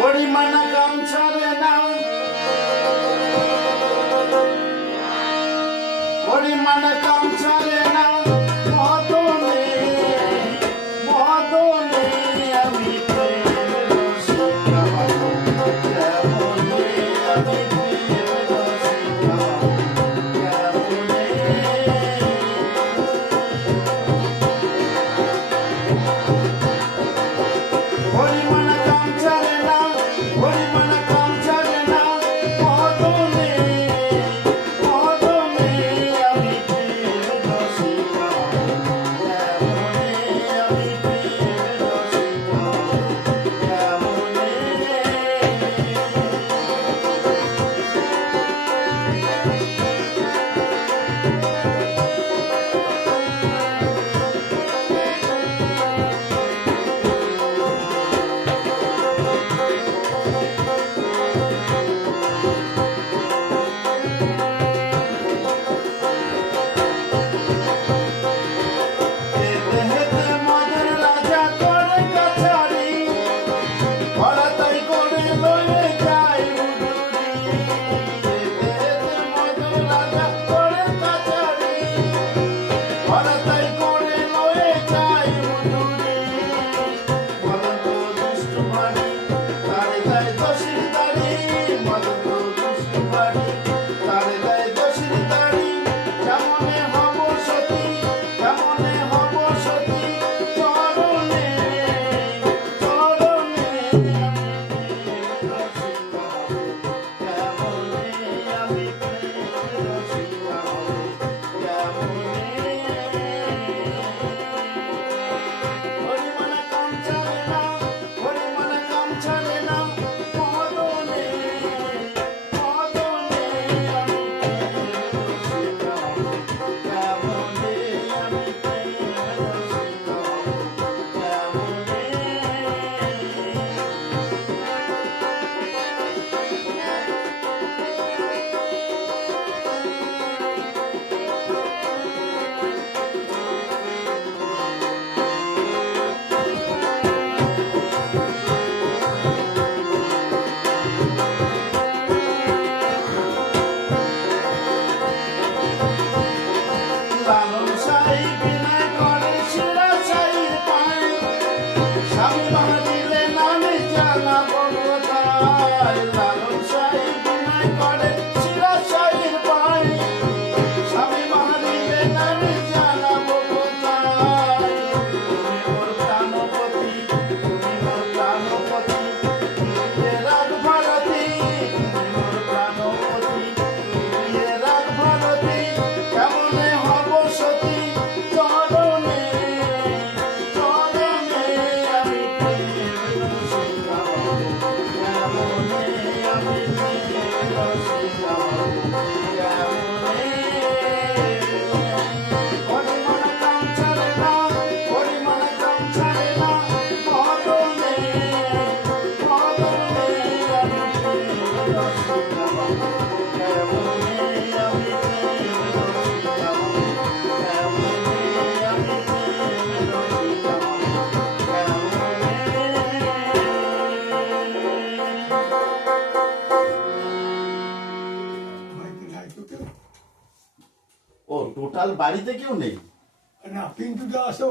পরিমাণ কাম ছাড়ে না, পরিমাণ কাম ছাড়ে না, মদনে মদনে আমি প্রেম রসিকা কেমনে আমি প্রেম রসিকা কেমনে পরিমাণ কাম ছাড়ে না, পরিমাণ কাম ছাড়ে না, মদনে মদনে আমি প্রেম রসিকা কেমনে আমি প্রেম রসিকা কেমনে দেহেতে মদের রাজা করে কাছারি, পড়াতাই করে লয়ে যায় উডুরি। দেহেতে মদের রাজা করে কাছারি, পড়াতাই করে লয়ে যায় উডুরি। মদন তো দুষ্ট বাড়ি, তারে দেয় দশের দাড়ি। মদন তো দুষ্ট বাড়ি, তারে দেয় দশের দাড়ি। কেমনে হব সতী, কেমনে হব সতী, চরণে চরণে আমি প্রেম রসিকা কেমনে পরিমাণ কাম ছাড়ে না, পরিমাণ কাম ছাড়ে না, মদনে মদনে আমি প্রেম রসিকা কেমনে আমি প্রেম রসিকা কেমনে লালন সাই বিনয় করে শিরা সাইর পায়, স্বামী বাহাদিলে নামে জানা বড়তায়। লালন সাই বিনয় করে শিরা সাইর পায়, স্বামী বাহাদিলে নামে জানা বড়তায়। তুমি মোর প্রাণপতি, তুমি মোর প্রাণপতি, ফিরিয়ে রাখ ভারতী। তুমি মোর প্রাণপতি, ফিরিয়ে রাখ ভারতী। কেমনে হব সতী, চরণে চরণে আমি প্রেম রসিকা কেমনে আমি প্রেম রসিকা কেমনে পরিমাণ কাম ছাড়ে না, পরিমাণ কাম ছাড়ে না, মদনে মদনে আমি প্রেম রসিকা কেমনে আমি প্রেম রসিকা কেমনে আমি প্রেম রসিকা কেমনে। ও টোটাল বাড়িতে কেউ নেই না, পিন্টুটা আসো।